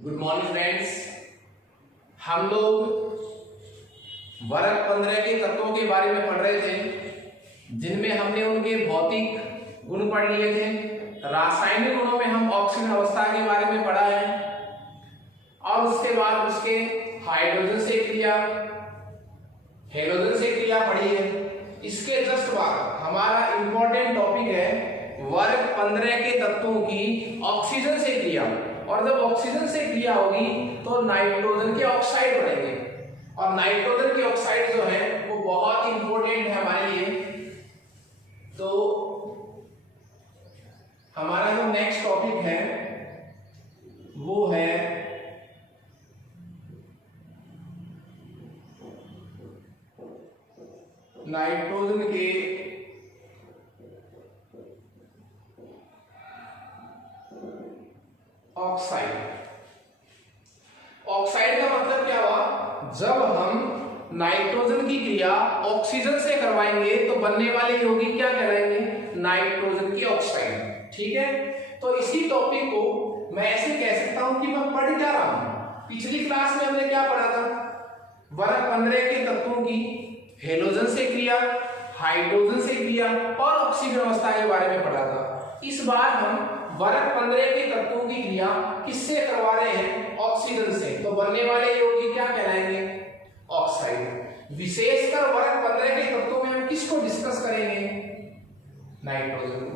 Good morning friends. हम लोग वर्ग 15 के तत्वों के बारे में पढ़ रहे थे, जिनमें हमने उनके भौतिक गुण पढ़ लिए थे। रासायनिक गुणों में हम ऑक्सीजन अवस्था के बारे में पढ़ा है और उसके बाद उसके हाइड्रोजन से क्रिया, हेलोजन से क्रिया पढ़ी है। इसके जस्ट बाद हमारा इंपॉर्टेंट टॉपिक है वर्ग 15 के तत्वों की ऑक्सीजन से क्रिया। और जब ऑक्सीजन से क्रिया होगी तो नाइट्रोजन के ऑक्साइड बनेंगे, और नाइट्रोजन के ऑक्साइड जो है वो बहुत इंपॉर्टेंट है हमारे लिए। तो हमारा जो नेक्स्ट टॉपिक है वो है नाइट्रोजन के ऑक्साइड। ऑक्साइड का मतलब क्या हुआ? जब हम नाइट्रोजन की क्रिया ऑक्सीजन से करवाएंगे तो बनने वाले यौगिक क्या कहलाएंगे? नाइट्रोजन के ऑक्साइड। ठीक है, तो इसी टॉपिक को मैं ऐसे कह सकता हूं कि मैं पढ़ क्या रहा हूं। पिछली क्लास में हमने क्या पढ़ा था? वर्ग 15 के तत्वों की हेलोजन से क्रिया, हाइड्रोजन से क्रिया और ऑक्सीजन अवस्था के बारे में पढ़ा था। इस बार हम वर्ग 15 के तत्वों की क्रिया किससे करवा रहे हैं? ऑक्सीजन से। तो बनने वाले यौगिक क्या कहलाएंगे? ऑक्साइड। विशेषकर वर्ग 15 के तत्वों में हम किसको डिस्कस करेंगे? नाइट्रोजन।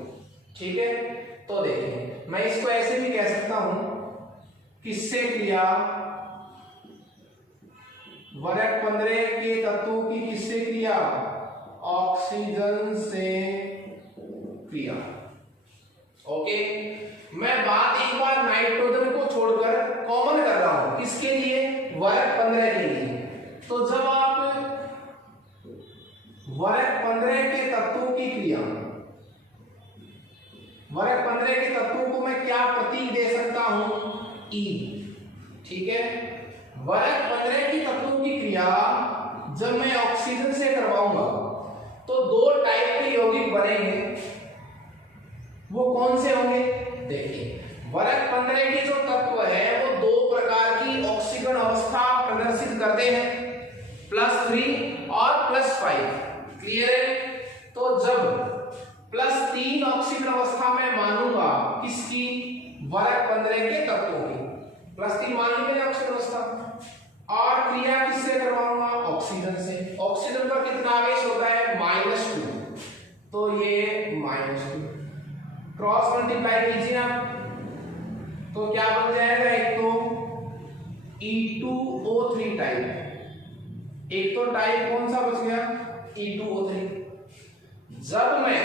ठीक है, तो देखिए मैं इसको ऐसे भी कह सकता हूं, किससे क्रिया? वर्ग 15 के तत्वों की किससे क्रिया? ऑक्सीजन से क्रिया। ओके, मैं बात एक बार नाइट्रोजन को छोड़कर कॉमन कर रहा हूं। किसके लिए? वर्ग 15 के लिए। तो जब आप वर्ग 15 के तत्वों की क्रिया, वर्ग 15 के तत्वों को मैं क्या प्रतीक दे सकता हूं? ई। ठीक है, वर्ग 15 की तत्वों की क्रिया जब मैं ऑक्सीजन से करवाऊंगा तो दो टाइप के यौगिक बनेंगे। वो कौन से होंगे? देखिए, वर्ग 15 के जो तत्व है वो दो प्रकार की ऑक्सीजन अवस्था प्रदर्शित करते हैं, +3 और +5। क्लियर है? तो जब +3 ऑक्सीजन अवस्था में मानूंगा किसकी? वर्ग 15 के तत्वों की। +3 मान ली मैंने ऑक्सीजन अवस्था, और क्रिया किससे करवाऊंगा? ऑक्सीजन से। ऑक्सीजन पर कितना आवेश होता है? -2। तो ये -2 क्रॉस मल्टीप्लाई कीजिए आप, तो क्या बन जाएगा? एक तो E2O3 टाइप, एक तो टाइप कौन सा बच गया? E2O3। जब मैं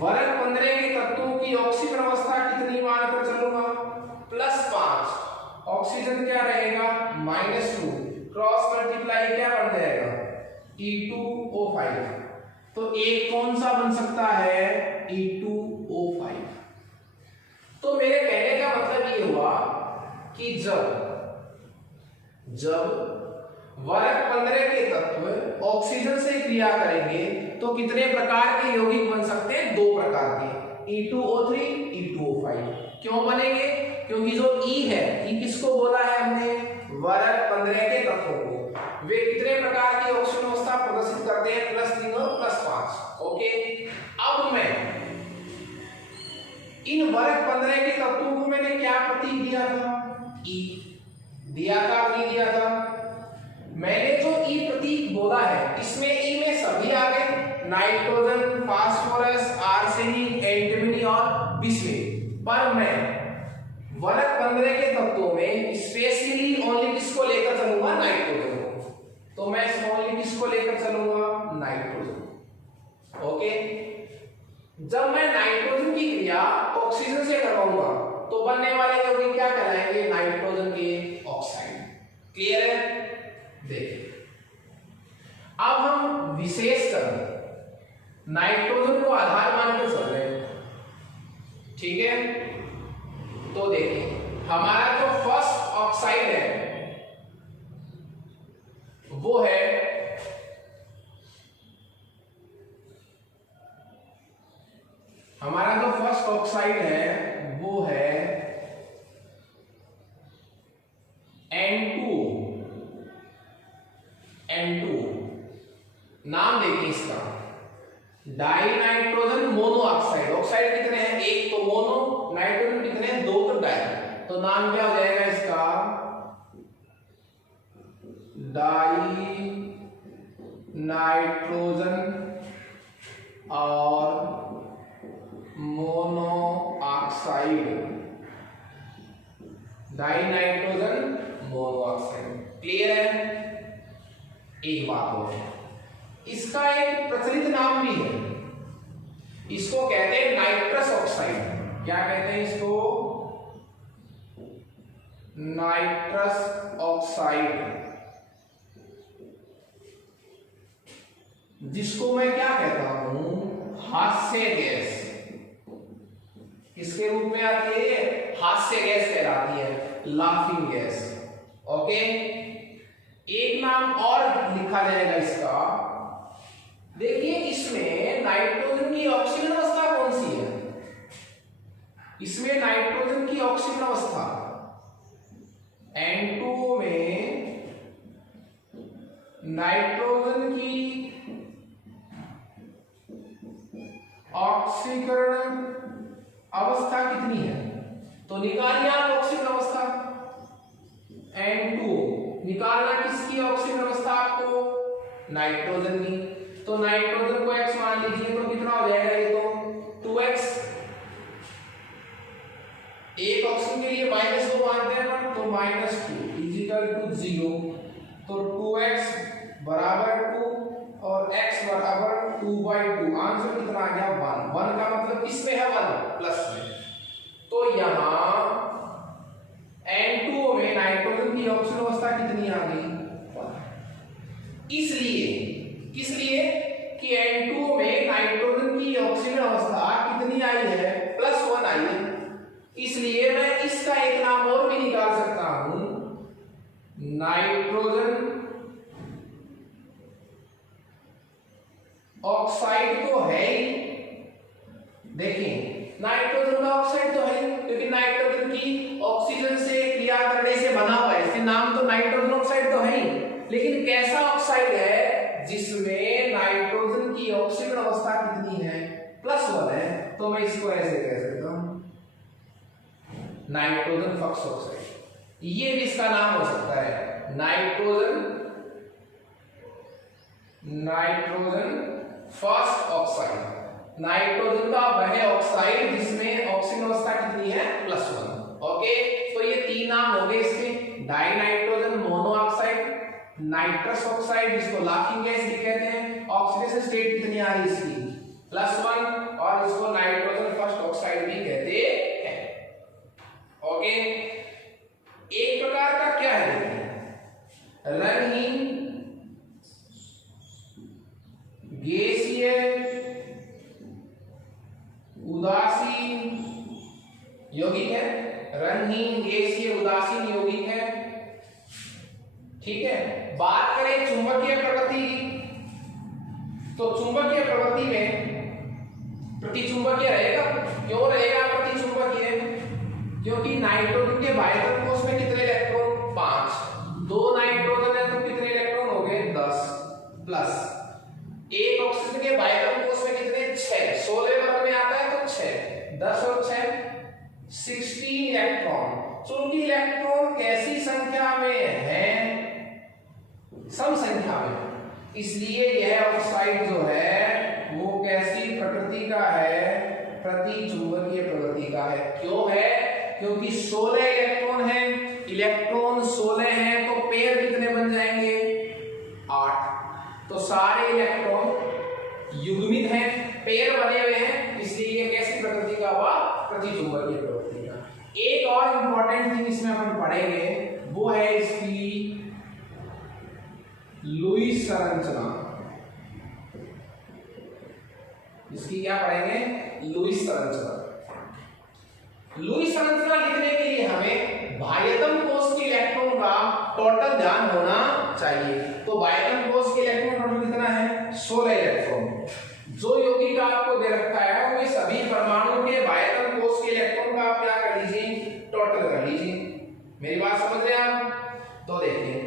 वर्ग 15 के तत्वों की ऑक्सीजन अवस्था कितनी मानकर चलूंगा? +5। ऑक्सीजन क्या रहेगा? -2 क्रॉस मल्टीप्लाई क्या बन जाएगा? E2O5। तो एक कौन सा बन सकता है? E2O5। तो मेरे कहने का मतलब ये हुआ कि जब वर्ग 15 के तत्व ऑक्सीजन से क्रिया करेंगे तो कितने प्रकार के यौगिक बन सकते हैं? दो प्रकार के, E2O3, E2O5। क्यों बनेंगे? क्योंकि जो E है, E किसको बोला है हमने? वर्ग 15 के तत्वों को। वे कितने प्रकार की ऑक्सीजन अवस्था प्रदर्शित करते हैं? +3 और +5। ओके, अब मैं इन वर्ग 15 के तत्वों को मैंने क्या प्रतीक दिया था? E दिया था, नहीं दिया था? मैंने जो E प्रतीक बोला है, इसमें E में सभी आ गए, नाइट्रोजन, फास्फोरस, आर्सेनिक, एंटीमनी और बिस्मिथ। पर मैं वर्ग 15 के तत्वों में स्पेशली ओनली किसको लेकर चलूंगा? नाइट्रोजन को। तो मैं ओनली किसको लेकर चलूंगा? नाइट्रोजन। ओके, जब मैं नाइट्रोजन की क्रिया ऑक्सीजन से करवाऊंगा तो बनने वाले यौगिक क्या कहलाएंगे? नाइट्रोजन के ऑक्साइड। क्लियर है? देखिए, अब हम विशेषकर नाइट्रोजन को आधार मानकर चल रहे हैं। ठीक है, तो देखिए हमारा जो फर्स्ट ऑक्साइड है वो है ऑक्साइड है वो है N2 नाम देखिए इसका, die nitrogen mono oxide. Oxide कितने हैं? एक तो मोनो, नाइट्रोजन कितने हैं? दो, तो डाई। तो नाम क्या हो जाएगा इसका? डाई नाइट्रोजन और mono oxide. Die nitrogen mono oxide. Clear है? एक बात और है, इसका एक प्रचलित नाम भी है, इसको कहते हैं नाइट्रस ऑक्साइड। क्या कहते हैं इसको? नाइट्रस ऑक्साइड, जिसको मैं क्या कहता हूं? हास्य गैस। किसके रूप में आती है? हास्य गैस कहलाती है, लाफिंग गैस। ओके, एक नाम और लिखा जाएगा इसका। देखिए इसमें नाइट्रोजन की ऑक्सीजन अवस्था कौन सी है? इसमें नाइट्रोजन की ऑक्सीजन अवस्था N2 में नाइट्रोजन की ऑक्सीकरण अवस्था कितनी है? तो निकालिए आप ऑक्सीजन अवस्था। N2 निकालना किसकी ऑक्सीजन अवस्था? आपको नाइट्रोजन की। तो नाइट्रोजन को x मान लीजिए, तो कितना हो जाएगा? ये तो 2x। एक ऑक्सीजन के लिए -2 मानते हैं ना, तो -2 इजिकल टू 0। तो 2x बराबर 2 और x बराबर 2/2। आंसर कितना आ गया? 1। 1 का मतलब किसमें है? 1 प्लस में। तो यहां N2 में नाइट्रोजन की ऑक्सीजन अवस्था कितनी आ गई? 1। इसलिए किस लिए कि N2 में नाइट्रोजन की ऑक्सीजन अवस्था कितनी आई है? +1 आई है। इसलिए मैं इसका एक नाम और भी निकाल सकता हूं, नाइट्रोजन ऑक्साइड तो है ही। देखिए नाइट्रोजन का ऑक्साइड तो है, क्योंकि नाइट्रोजन की ऑक्सीजन से क्रिया करने से बना हुआ है, इसके नाम तो नाइट्रोजन ऑक्साइड तो है ही। लेकिन कैसा ऑक्साइड है? जिसमें नाइट्रोजन की ऑक्सीजन अवस्था कितनी है? +1 है। तो मैं इसको ऐसे कह सकता हूं, नाइट्रोजन फर्स्ट ऑक्साइड। ये भी इसका नाम हो सकता है, नाइट्रोजन फर्स्ट ऑक्साइड। नाइट्रोजन का वह ऑक्साइड जिसमें ऑक्सीजन अवस्था कितनी है? +1। ओके, तो ये तीन नाम हो गए इसके, die nitrogen mono oxide, nitrous oxide जिसको लाफिंग गैस भी कहते हैं, ऑक्सीडेशन स्टेट कितनी आ रही है इसकी? +1, और इसको नाइट्रोजन फर्स्ट ऑक्साइड भी कहते हैं। ओके, एक प्रकार का क्या है? रंगहीन गैसीय उदासीन यौगिक है। रंगहीन गैसीय उदासीन यौगिक है। ठीक है, बात करें चुंबकीय प्रकृति की, तो चुंबकीय प्रकृति में प्रतिचुंबकीय रहेगा। क्यों रहेगा प्रतिचुंबकीय? क्योंकि नाइट्रोजन के बाह्यतम कोश में कितने इलेक्ट्रॉन? 5। 2 नाइट्रोजन है तो कितने इलेक्ट्रॉन हो गए? 10 प्लस एक ऑक्सीजन के बाह्यतम कोश में कितने? 6। 16 वर्ग में आता है तो 6, 10 और 6 16 इलेक्ट्रॉन। चूंकि इलेक्ट्रॉन कैसी संख्या में है? सम संख्या में, इसलिए यह ऑक्साइड जो है वो कैसी प्रकृति का है? प्रतिचुंबकीय प्रकृति का है। क्यों है? क्योंकि 16 इलेक्ट्रॉन है, इलेक्ट्रॉन 16 है तो पेयर कितने बन जाएंगे? 8। तो सारे इलेक्ट्रॉन युग्मित हैं, पेयर बने हुए हैं, इसलिए ये कैसी प्रकृति का हुआ? प्रतिचुंबकीय प्रकृति का। एक और इंपॉर्टेंट चीज इसमें अपन पढ़ेंगे, वो है इसकी लुईस संरचना। इसकी क्या पढ़ेंगे? लुईस संरचना। लुईस संरचना लिखने के लिए हमें बाह्यतम कोश के इलेक्ट्रॉन का टोटल ध्यान होना चाहिए। तो बाह्यतम कोश के इलेक्ट्रॉन टोटल कितना है? 16 इलेक्ट्रॉन। जो यौगिक आपको दे रखा है वो सभी परमाणु के बाह्यतम कोश के इलेक्ट्रॉन का आप क्या कर लीजिए? टोटल कर लीजिए। मेरी बात समझ रहे हैं आप? तो देखिए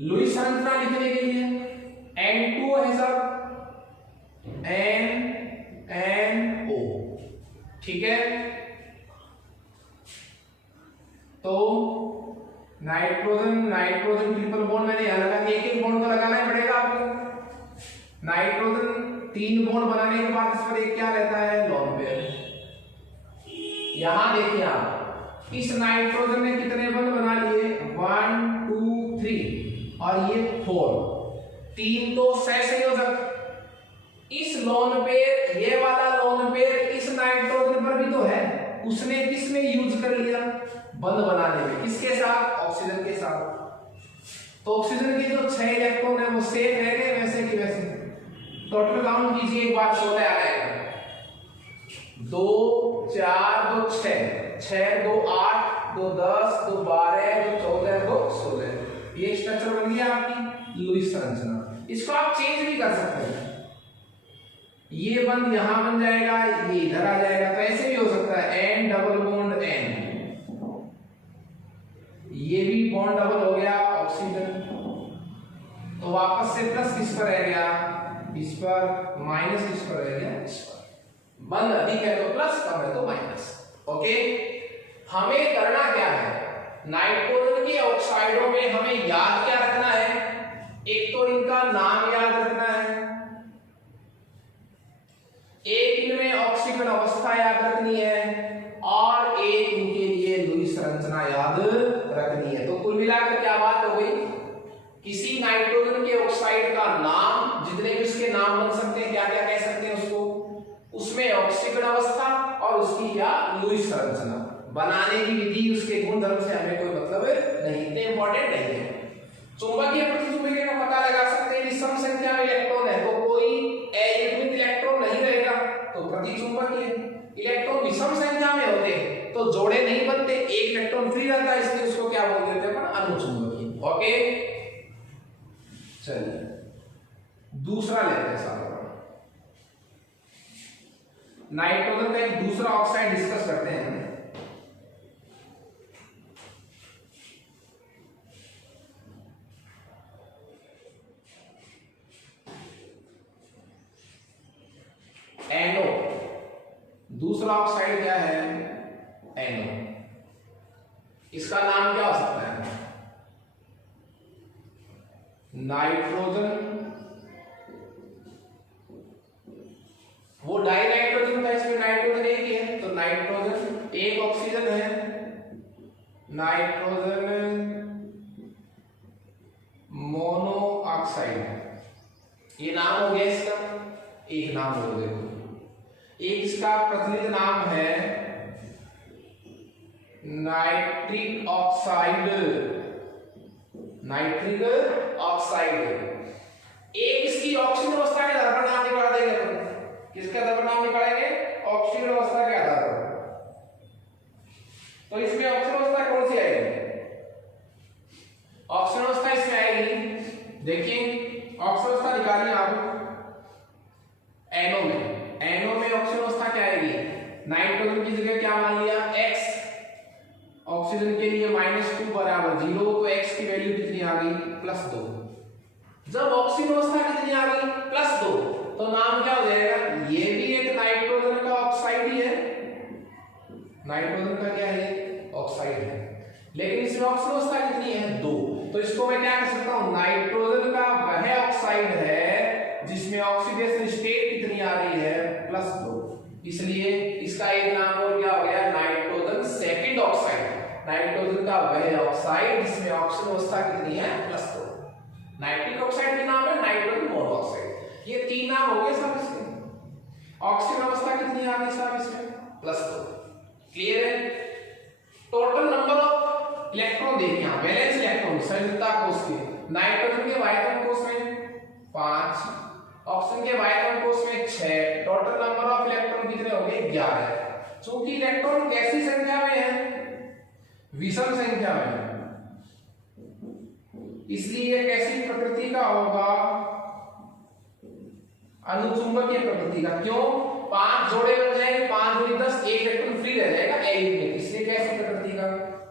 लुईस संरचना लिखने के लिए N2 है सब, NO, ठीक है। तो नाइट्रोजन नाइट्रोजन ट्रिपल बॉन्ड मैंने यहां लगा, एक एक बॉन्ड तो लगाना ही पड़ेगा आपको। नाइट्रोजन 3 बॉन्ड बनाने के बाद इस पर एक क्या रहता है, लोन पेयर। यहां देखिए आप इस नाइट्रोजन ने कितने बंध बना लिए, 1 2 3 और ये 4, 3 तो सहसंयोजक। इस लोन पेयर, ये वाला लोन पेयर इस नाइट्रोजन पर भी तो है, उसने किसमें यूज कर लिया, बंध बनाने में, किसके साथ, ऑक्सीजन के साथ। तो ऑक्सीजन के जो 6 इलेक्ट्रॉन है वो सेफ रह गए वैसे की वैसे। टोटल काउंट कीजिए एक बार, 16 आएगा, 2 4 2 6 6 2 8 2 10 2 12 2 14 2 16, ये स्ट्रक्चर बन गया आपकी लुईस संरचना। इसको आप चेंज भी कर सकते हैं, ये बंद यहां बन जाएगा, ये इधर आ जाएगा, तो ऐसे भी हो सकता है N डबल बॉन्ड N, ये भी बॉन्ड डबल हो गया ऑक्सीजन, तो वापस से प्लस किस पर रह गया, इस पर, माइनस किस पर रह गया, इस पर। बंद अधिक है तो प्लस, कम है तो माइनस। ओके, हमें करना क्या है, नाइट्रोजन के ऑक्साइडों में हमें याद क्या रखना है, एक तो इनका नाम याद रखना है, एक इनमें ऑक्सीकरण अवस्था याद रखनी है, और एक इनके लिए लुईस संरचना याद रखनी है। तो कुल मिलाकर क्या बात हो गई, किसी नाइट्रोजन के ऑक्साइड का नाम, जितने भी उसके नाम बन सकते हैं, क्या क्या कह सकते हैं उसको, उसमें ऑक्सीकरण अवस्था और उसकी या लुईस संरचना, बनाने की विधि, उसके गुणधर्म से हमें कोई मतलब नहीं, इतने इंपॉर्टेंट नहीं है। चुंबकीय प्रतिचुंबकीय का पता लगा सकते हैं, सम संख्या में इलेक्ट्रॉन है तो कोई अयुग्मित इलेक्ट्रॉन नहीं रहेगा तो प्रतिचुंबकीय, इलेक्ट्रॉन विषम संख्या में होते हैं तो जोड़े नहीं बनते, एक इलेक्ट्रॉन फ्री रहता है, इसलिए उसको क्या बोल देते हैं, अनुचुंबकीय। ओके, चलिए दूसरा लेते हैं साथ, नाइट्रोजन का एक दूसरा ऑक्साइड डिस्कस करते हैं। NO, दूसरा ऑक्साइड क्या है, NO, इसका नाम क्या हो सकता है, नाइट्रोजन, वो डाई नाइट्रोजन था, इसमें नाइट्रोजन एक ही है, तो नाइट्रोजन, एक ऑक्सीजन है, नाइट्रोजन मोनोऑक्साइड, ये नाम हो गया इसका, एक नाम हो गया। एक इसका प्रचलित नाम है नाइट्रिक ऑक्साइड, नाइट्रिक ऑक्साइड। एक इसकी ऑक्सीजन अवस्था के आधार पर नाम निकाल देंगे, किसके आधार पर नाम निकालेंगे, ऑक्सीजन अवस्था के आधार पर। तो इसमें ऑक्सीजन अवस्था कौन सी आएगी, ऑक्सीजन अवस्था इसमें आएगी, देखिए ऑक्सीजन अवस्था निकालिए आप, NO में, NO में ऑक्सीजन अवस्था क्या आएगी, नाइट्रोजन की जगह क्या मान लिया, X, ऑक्सीजन के लिए -2 बराबर 0, तो X की वैल्यू कितनी आ गई, +2। जब ऑक्सीजन अवस्था कितनी आ गई, +2, तो नाम क्या हो जाएगा, ये भी एक नाइट्रोजन का ऑक्साइड ही है, नाइट्रोजन का क्या है, ऑक्साइड है, लेकिन इसमें ऑक्सीजन अवस्था कितनी है, 2, तो इसको मैं क्या कह सकता हूं, नाइट्रोजन का वह ऑक्साइड है जिसमें ऑक्सीडेशन स्टेट कितनी आ रही है, +2, इसलिए इसका एक नाम और क्या हो गया, नाइट्रोजन सेकंड ऑक्साइड, नाइट्रोजन का वह ऑक्साइड जिसमें ऑक्सीजन अवस्था कितनी है, +2। नाइट्रिक ऑक्साइड का नाम है नाइट्रोजन मोनोऑक्साइड। ये 3 नाम हो गए साहब इसके। ऑक्सीजन अवस्था कितनी आ गई साहब इसमें, +2। क्लियर है। टोटल नंबर ऑफ इलेक्ट्रॉन देखिए यहां, वैलेंस इलेक्ट्रॉन संयुक्ता कोष के, नाइट्रोजन के वायतरण कोष में 5, ऑक्सीजन के वायतरण कोष में 6, टोटल नंबर ऑफ इलेक्ट्रॉन कितने हो गए, 11। चूंकि इलेक्ट्रॉन कैसी संख्या में है, विषम संख्या में, इसलिए कैसी प्रकृति का होगा, अनुचुंबकीय प्रकृति का। क्यों, 5 जोड़े बन जाएंगे, 5 जोड़ी 10, एक इलेक्ट्रॉन फ्री रह जाएगा, इसलिए कैसी का,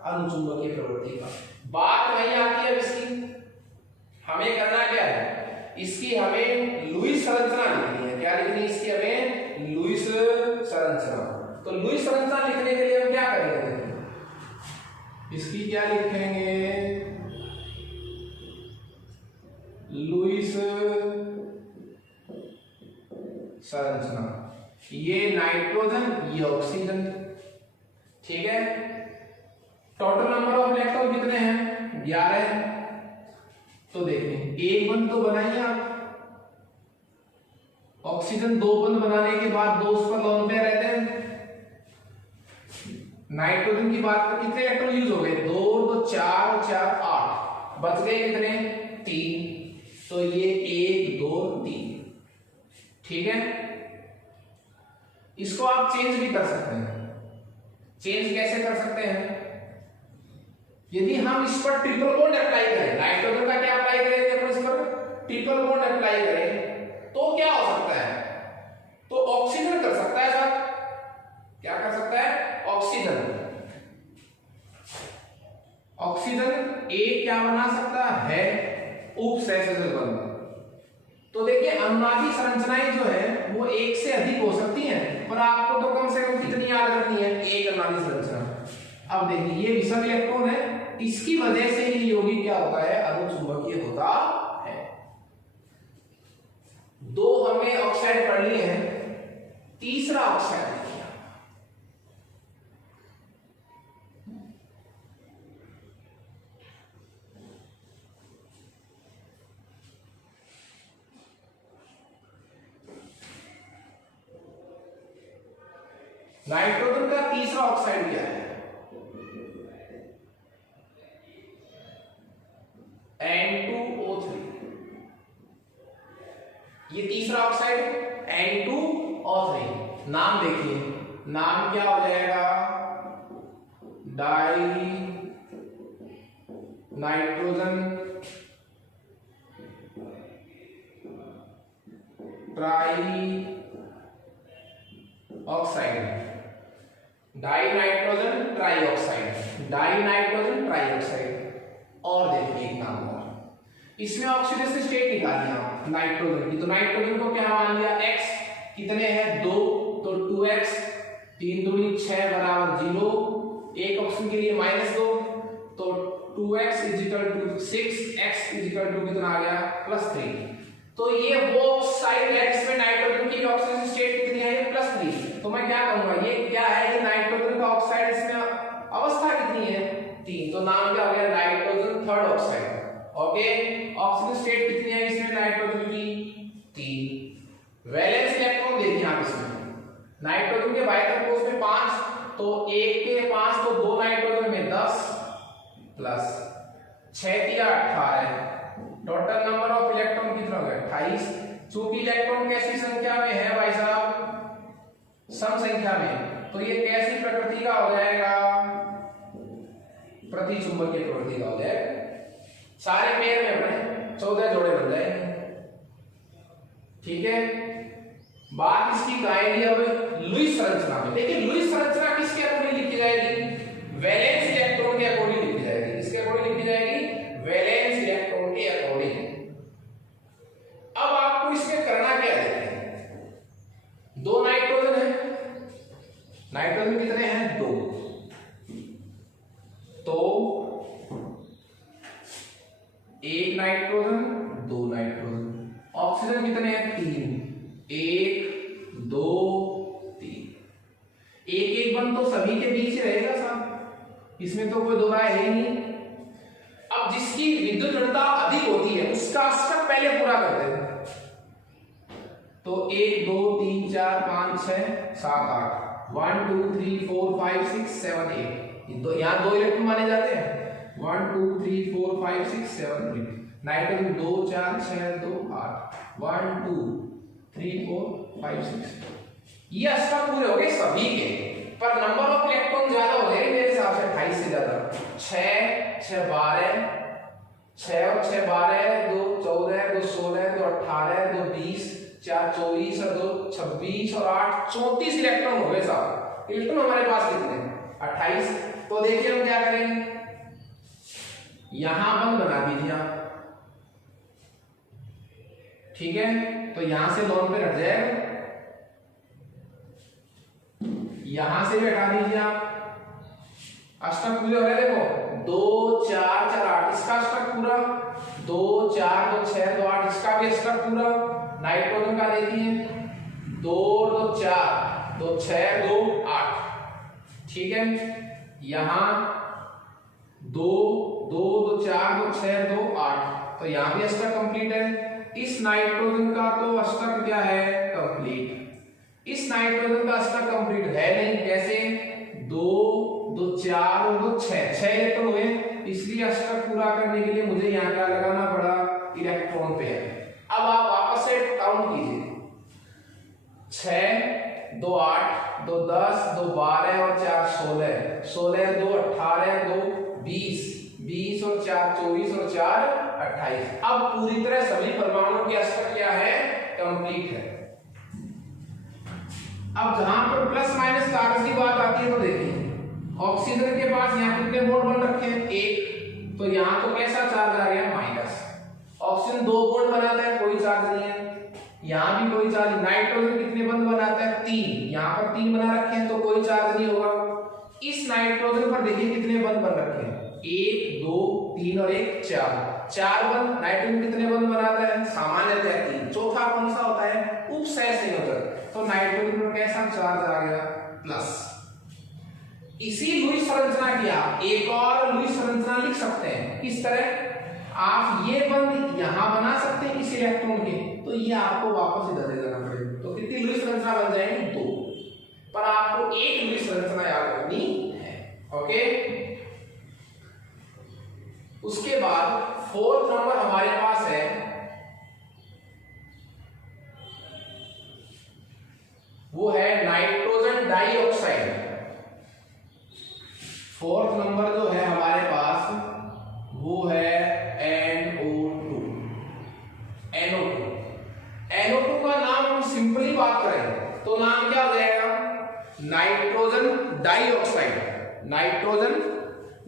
अनुचुंबकीय प्रवृत्ति का। बात वही आती है इसकी, हमें करना क्या है, इसकी हमें लुईस संरचना लिखनी है। क्या लिखनी है इसकी हमें, लुईस संरचना। तो लुईस संरचना लिखने के लिए हम क्या करेंगे, इसकी क्या लिखेंगे, लुईस संरचना। ये नाइट्रोजन, ये ऑक्सीजन, ठीक है। टोटल नंबर ऑफ इलेक्ट्रॉन कितने हैं, 11। तो देखें एक बंद तो बनाइए आप, ऑक्सीजन 2 बंद बनाने के बाद 2 उस पर लोन पे रहते हैं। नाइट्रोजन की बात करें कितने इलेक्ट्रॉन यूज हो गए, 2 तो 4 और 4 8, बच गए कितने 3। तो ये 1 2 3, ठीक है। इसको आप चेंज भी कर सकते हैं। चेंज कैसे कर सकते हैं, यदि हम इस पर ट्रिपल बॉन्ड अप्लाई करें, नाइट्रोजन का क्या अप्लाई करेंगे अपन इस पर, ट्रिपल बॉन्ड अप्लाई करें, तो क्या हो सकता है, तो ऑक्सीजन कर सकता है साहब, क्या कर सकता है, ऑक्सीजन। ऑक्सीजन एक क्या बना सकता है, उपसहसर्जक बंध। तो देखिए अनुनादी संरचनाएं जो है वो एक से अधिक हो सकती हैं, पर आपको तो कम से कम कितनी याद रखनी है, एक अनुनादी संरचना। अब देखिए ये विषम इलेक्ट्रॉन है, इसकी वजह से ये यौगिक क्या होता है, अनुचुंबकीय होता है। 2 हमने ऑक्साइड पढ़ लिए हैं, तीसरा ऑक्साइड देखिए, नाइट्रोजन का तीसरा ऑक्साइड क्या है, N2O3। ये तीसरा ऑक्साइड N2O3, नाम देखिए, नाम क्या हो जाएगा, die nitrogen try oxide, die nitrogen try oxide, die nitrogen try oxide. और देखिए एक नाम और, इसमें ऑक्सीडेशन स्टेट निकालिए आप नाइट्रोजन की, तो नाइट्रोजन को क्या मान लिया, x कितने हैं 2, तो 2x, 3 दूनी 6 बराबर 0, एक ऑप्शन के लिए -2, तो 2x = 6, x = कितना आ गया +3। तो ये वो ऑक्साइड है जिसमें नाइट्रोजन की ऑक्सीजन स्टेट कितनी है, +3। तो मैं क्या कहूंगा, ये क्या है, ये नाइट्रोजन का ऑक्साइड, इसमें अवस्था कितनी है 3, तो नाम क्या हो गया, nitrogen third oxide. Okay, oxygen state कितनी है इसमें नाइट्रोजन की 3। वैलेंस इलेक्ट्रॉन देखिए आप इसमें, नाइट्रोजन के बाइटर कोष में 5, तो 1 के 5 तो 2 नाइट्रोजन में 10 प्लस 6 दिया 18, टोटल नंबर ऑफ इलेक्ट्रॉन कितना हो गया 28। चूंकि इलेक्ट्रॉन कैसी संख्या में है भाई साहब, सम संख्या में, तो ये कैसी प्रकृति का हो जाएगा, प्रतिचुंबकीय प्रवृत्ति का हो जाएगा। सारे पेयर में अपने 14 जोड़े बन जाएंगे, ठीक है। बात इसकी कायली अब लुईस संरचना में। देखिए लुईस संरचना किसके अकॉर्डिंग लिखी जाएगी, वैलेंस इलेक्ट्रॉन के अकॉर्डिंग लिखी जाएगी। किसके अकॉर्डिंग लिखी जाएगी, वैलेंस इलेक्ट्रॉन के अकॉर्डिंग। अब आपको इसमें करना क्या है, 2 नाइट्रोजन है, नाइट्रोजन कितने हैं 2, तो 1 नाइट्रोजन 2 नाइट्रोजन, ऑक्सीजन कितने हैं 3, 1 2 3, एक बंद तो सभी के बीच रहेगा साहब, इसमें तो कोई दो राय है ही नहीं। अब जिसकी विद्युत ऋणता अधिक होती है उसका स्टेप पहले पूरा करते हैं, तो 1 2 3 4 5 6 7 8, 1 2 3 4 5 6 7 8, तो यहाँ 2 इलेक्ट्रॉन माने जाते हैं, 1 2 3 4 5 6 7 8, नाइट्रोजन 2 4 6 2 8, 1 2 3 4 5 6, ये स्टेप पूरे हो गए सभी के, पर नंबर ऑफ इलेक्ट्रॉन ज्यादा हो गए मेरे हिसाब से 28 से ज्यादा, 6 6 12, 6 और 6 12, 2 14, 2 16, 2 18, 2 20, 4 24 और 2 26 और 8 34 इलेक्ट्रॉन हो गए साहब। इलेक्ट्रॉन हमारे पास कितने 28। तो देखिए हम करेंगे, यहां बंद बना दीजिए आप, ठीक है। तो यहां से लोन पे हट जाएगा, यहां से भी हटा दीजिए आप। अष्टक पूरे हो रहे, देखो 2 4 4 8 इसका अष्टक पूरा, 2 4 2 6 2 8 इसका भी अष्टक पूरा। नाइट्रोजन का देखिए 2 2 4 2 6 2 8, ठीक है। यहां 2 2 2 4 2 6 2 8, तो यहां भी अष्टक कंप्लीट है। इस नाइट्रोजन का तो अष्टक क्या है, कंप्लीट। इस नाइट्रोजन का अष्टक कंप्लीट है नहीं, कैसे, 2 2 4 और 2 6 इलेक्ट्रॉन हुए, इसलिए अष्टक पूरा करने के लिए मुझे यहाँ क्या लगाना पड़ा, इलेक्ट्रॉन पेयर। अब आप वापस से काउंट कीजिए, 6 2 8 2 10 2 12 और 4 16, 16 2 18 2 20, 20 और 4 24 और 4 28। अब पूरी तरह सभी परमाणुओं की अष्टक क्या है, कंप्लीट है। अब जहां पर प्लस माइनस चार्ज की बात आती है तो देखिए ऑक्सीजन के पास यहाँ कितने बॉन्ड बन रखे हैं, 1, तो यहाँ तो कैसा चार्ज आ गया, माइनस। ऑक्सीजन 2 बॉन्ड बनाता है, कोई चार्ज नहीं है, यहाँ भी कोई चार्ज। नाइट्रोजन कितने बंद बनाता है, 3, यहाँ पर 3 बना रखे हैं तो कोई चार्ज नहीं होगा। इस नाइट्रोजन पर देखिए कितने बंद बन रखे हैं, 1 2 3 और 1 4 बंद। नाइट्रोजन कितने बंद बनाता है, सामान्यतः 3। चौथा कौन सा होता है, उपसहसंयोजक, तो नाइट्रोजन पर कैसा चार्ज आ गया, प्लस। इसी लुईस संरचना की आप एक और लुईस संरचना लिख सकते हैं, किस तरह, आप ये बंद यहां बना सकते हैं इस इलेक्ट्रॉन के, तो ये आपको वापस इधर ले जाना पड़ेगा। तो कितनी लुईस संरचना बन जाएगी, 2, पर आपको एक लुईस संरचना याद रखनी है, ओके। उसके बाद 4th नंबर हमारे पास है, वो है नाइट्रोजन डाइऑक्साइड। 4th नंबर जो है हमारे पास वो है NO2। NO2 का नाम हम सिंपली बात करें तो नाम क्या हो जाएगा, नाइट्रोजन डाइऑक्साइड। Nitrogen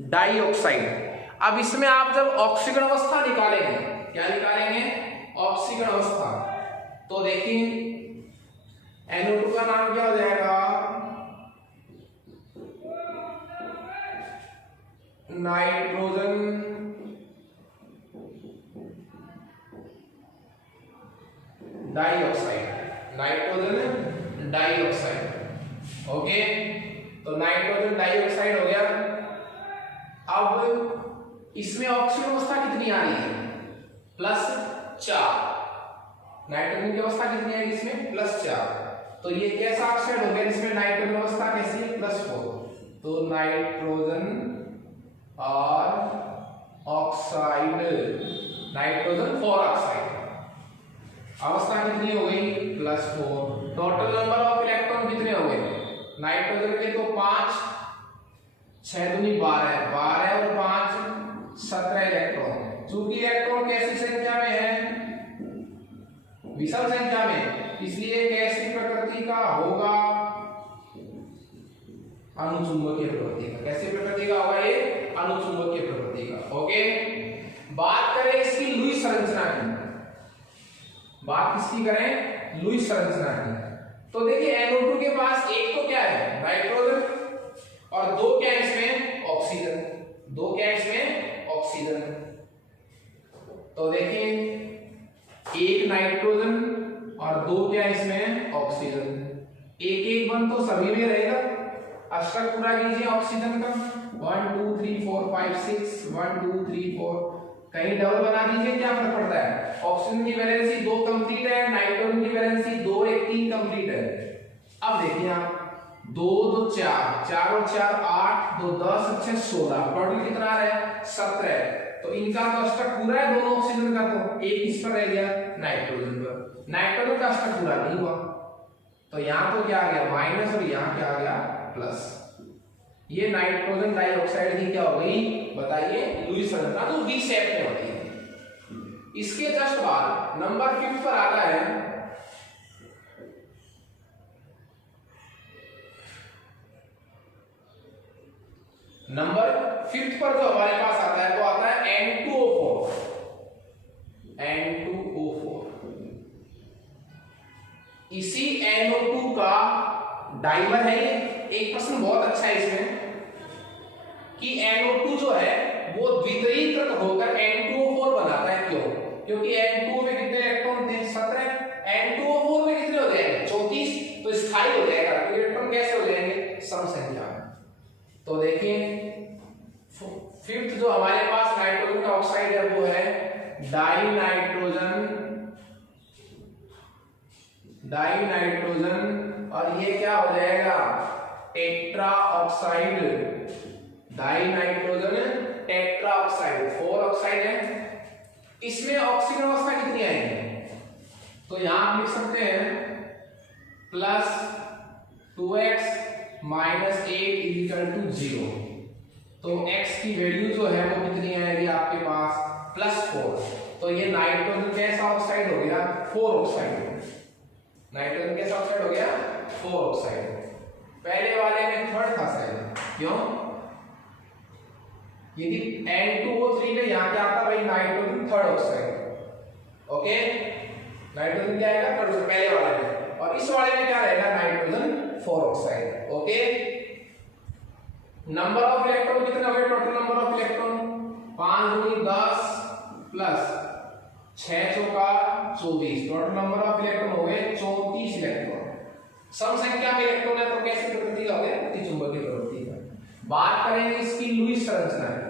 dioxide. अब इसमें आप जब ऑक्सीजन अवस्था निकालेंगे, क्या निकालेंगे, ऑक्सीजन अवस्था, तो देखिए NO2 का नाम क्या हो जाएगा, nitrogen dioxide. Nitrogen dioxide, okay. तो नाइट्रोजन डाइऑक्साइड हो गया। अब इसमें ऑक्सीजन अवस्था कितनी आ रही है, +4। नाइट्रोजन की अवस्था कितनी आएगी इसमें, +4। तो ये कैसा ऑक्साइड हो गया, इसमें नाइट्रोजन अवस्था कैसी है, +4। तो नाइट्रोजन और ऑक्साइड, नाइट्रोजन 4 ऑक्साइड, अवस्था कितनी हो गई, +4। टोटल नंबर ऑफ इलेक्ट्रॉन कितने हो गए, नाइट्रोजन के तो 5, 6 दूनी 12, 12 और 5 17 इलेक्ट्रॉन। चूंकि इलेक्ट्रॉन कैसी संख्या में है, विषम संख्या में, इसलिए कैसी प्रकृति का होगा, अनुचुंबकीय प्रकृति का। कैसी प्रकृति का होगा, ये अनुचुंबकीय प्रकृति का, ओके। बात करें इसकी लुईस संरचना की, बात किसकी करें, लुईस संरचना की, तो देखिए NO2 के पास एक तो क्या है, नाइट्रोजन, और 2 क्या है इसमें, ऑक्सीजन। 2 क्या है इसमें, ऑक्सीजन। तो देखिए 1 नाइट्रोजन और 2 क्या है इसमें, ऑक्सीजन। एक बंद तो सभी में रहेगा। अष्टक पूरा कीजिए ऑक्सीजन का, 1 2 3 4 5 6, 1 2 3 4, कहीं डबल बना दीजिए, क्या फर्क पड़ता है। ऑक्सीजन की वैलेंसी 2 कंप्लीट है, नाइट्रोजन की वैलेंसी 2 1 3 कंप्लीट है। अब देखिए आप 2 2 4, 4 और 4 8, 2 10 6 16, टोटल कितना आ रहा है, 17। तो इनका तो अष्टक पूरा है, दोनों ऑक्सीजन का, तो एक इस पर रह गया, नाइट्रोजन पर। नाइट्रोजन का अष्टक पूरा नहीं हुआ, तो यहाँ तो क्या आ गया, माइनस, और यहाँ क्या आ गया, प्लस। ये नाइट्रोजन डाइऑक्साइड की क्या हो गई, बताइए, लुईस संरचना, तो वी शेप में होती है। इसके जस्ट बाद नंबर 5 पर आता है नंबर 5th पर जो हमारे पास आता है वो आता है N2O4। इसी NO2 का डाइमर है ये। एक प्रश्न बहुत अच्छा है इसमें कि NO2 जो है वो द्वित्वरीकृत होकर N2O4 बनाता है। क्यों? क्योंकि N2 में कितने इलेक्ट्रॉन थे? 17। N2O4 में कितने हो जाएंगे? 34। तो स्थायी हो जाएगा। तो इलेक्ट्रॉन कैसे हो जाएंगे? सम संख्या में। तो देखिए 5th जो हमारे पास नाइट्रोजन का ऑक्साइड है वो है डाइनाइट्रोजन और ये क्या हो जाएगा? Tetra oxide. Dinitrogen tetra oxide 4 oxide है। इसमें ऑक्सीजन अवस्था कितनी आएगी? तो यहां आप लिख सकते हैं plus 2x minus 8 equal to 0। तो x की वैल्यू जो है वो कितनी आएगी आपके पास? +4। तो ये नाइट्रोजन कैसा ऑक्साइड हो गया? 4 ऑक्साइड। नाइट्रोजन कैसा ऑक्साइड हो गया? 4 ऑक्साइड। पहले वाले में 3rd था शायद। क्यों? यदि N2O3 में यहां क्या आता भाई? Nitrogen 3rd oxide. Okay, nitrogen क्या आएगा? 3rd पहले वाले में। और इस वाले में क्या रहेगा? Nitrogen 4 oxide. Okay, number of electron कितने हो गए? टोटल नंबर ऑफ इलेक्ट्रॉन 5 दूनी 10 प्लस 6 चौका 24। टोटल नंबर ऑफ इलेक्ट्रॉन हो गए 34 इलेक्ट्रॉन। सम संख्या में इलेक्ट्रॉन है तो कैसी प्रकृति का हो गया? प्रतिचुंबकीय प्रवृत्ति का। बात करेंगे इसकी लुईस संरचना की।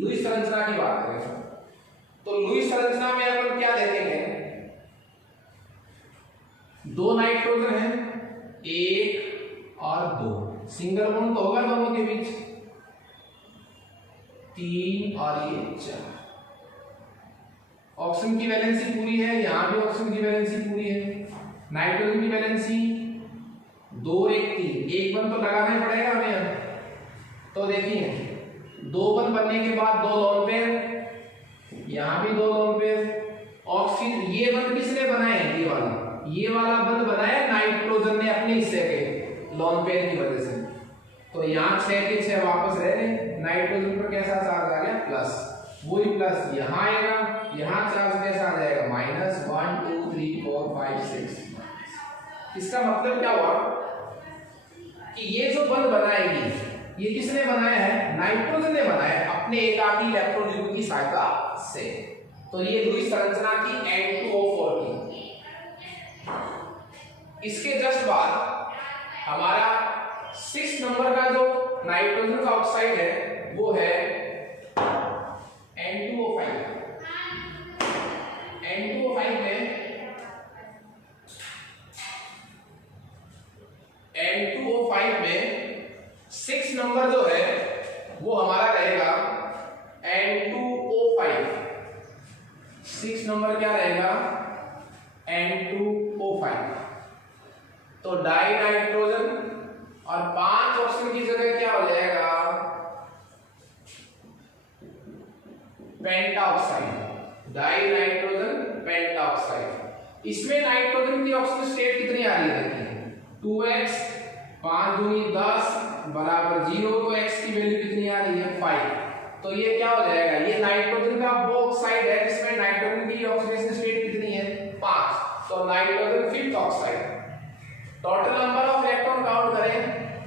लुईस संरचना की बात करें तो लुईस संरचना में अपन क्या देखेंगे? 2 नाइट्रोजन है, 1 और 2। सिंगल बॉन्ड तो होगा दोनों के बीच। 3 और ये 4। ऑक्सीजन की वैलेंसी पूरी है, यहां भी ऑक्सीजन की वैलेंसी पूरी है। नाइट्रोजन की वैलेंसी 2 1 3। एक बंद तो लगाना ही पड़ेगा हमें। तो देखिए 2 बंद बनने के बाद 2 लोन पेयर, यहां भी 2 लोन पेयर। ऑक्सीजन ये बंद किसने बनाए? ये वाला बंद बनाया नाइट्रोजन ने अपने हिस्से के लोन पेयर की वजह से। तो यहां 6 के 6 वापस रह गए। नाइट्रोजन पर कैसा चार्ज आ गया? प्लस। वही प्लस यहां आएगा, यहां चार्ज कैसा आ जाएगा? माइनस। 1 2 3 4 5 6। इसका मतलब क्या हुआ कि ये जो बंद बनाएगी ये किसने बनाया है? नाइट्रोजन ने बनाया है अपने एकाकी इलेक्ट्रॉन युग्म की सहायता से। तो ये लुईस संरचना की N2O4 की। इसके जस्ट बाद हमारा 6 नंबर का जो नाइट्रोजन का ऑक्साइड है वो है N2O5। N2O5 में N2O5 में 6 नंबर जो है वो हमारा रहेगा N2O5। 6 नंबर क्या रहेगा? N2O5। तो डाई नाइट्रोजन और 5 ऑक्सीजन की जगह क्या हो जाएगा? पेंटाऑक्साइड। Die nitrogen pentoxide. इसमें नाइट्रोजन की ऑक्सीजन स्टेट कितनी आ रही है? देखिए 2x 5 दूनी 10 बराबर 0। तो x की वैल्यू कितनी आ रही है? 5। तो ये क्या हो जाएगा? ये नाइट्रोजन का वो ऑक्साइड है जिसमें नाइट्रोजन की ऑक्सीडेशन स्टेट कितनी है? 5। तो nitrogen 5th oxide. Total number of electron count करें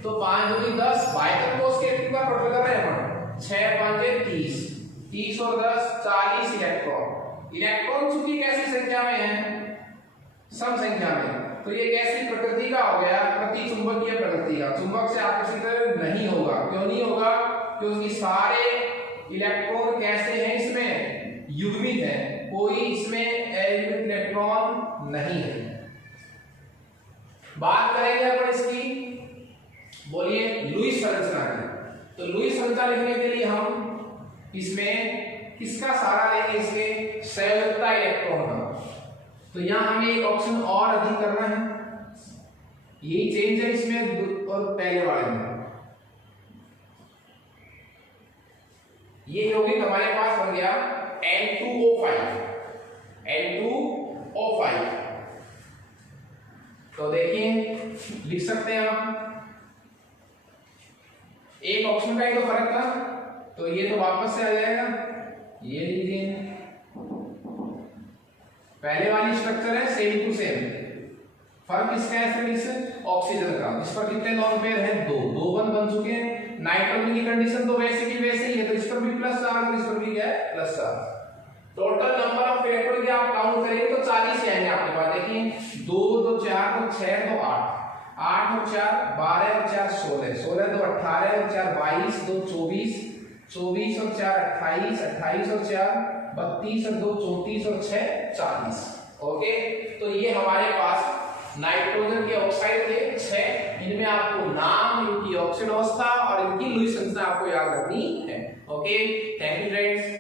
तो 5 दूनी 10। बायतर को स्टेट का टोटल कर रहे हैं हम। 6 5 30। 30 और 10 40 इलेक्ट्रॉन। इलेक्ट्रॉन चूंकि कैसी संख्या में है? सम संख्या में। तो ये कैसी प्रकृति का हो गया? प्रतिचुंबकीय प्रकृति का। चुंबक से आकर्षित नहीं होगा। क्यों नहीं होगा? क्योंकि सारे इलेक्ट्रॉन कैसे हैं? इसमें युग्मित है, कोई इसमें अयुग्मित इलेक्ट्रॉन नहीं है। बात करेंगे अपन इसकी, बोलिए लुईस संरचना की। तो लुईस संरचना लिखने के लिए हम इसमें किसका सहारा लेंगे? इसके संयोजकता इलेक्ट्रॉन का। तो यहां हमें एक ऑप्शन और अधिक करना है। यही चेंज है इसमें और पहले वाले में। ये यौगिक हमारे पास बन गया N2O5। N2O5। तो देखिए लिख सकते हैं आप एक ऑप्शन का ही तो फर्क था, तो ये तो वापस से आ जाएगा। ये लीजिए, पहले वाली स्ट्रक्चर है सेम टू सेम, फर्क किसका है इसमें, ऑक्सीजन का, जिस पर कितने लोन पेयर हैं, दो बंद बन चुके हैं। नाइट्रोजन की कंडीशन तो वैसे की वैसे ही है, तो इस पर भी प्लस चार्ज और इस पर भी क्या है, plus charge. Total number of electron आप काउंट करेंगे तो 40 ही आएंगे आपके पास। देखिए 2 2 4 2 6 2 8, 8 और 4 12 और 4 16, 16 2 18 और 4 22, 2 24, 24 और 4 28, 28 और 4 32 और 2 34 और 6 40। ओके, तो ये हमारे पास नाइट्रोजन के ऑक्साइड थे 6। इनमें आपको नाम, इनकी ऑक्सीजन अवस्था और इनकी लुईस संख्या आपको याद रखनी है। Okay, thank you friends.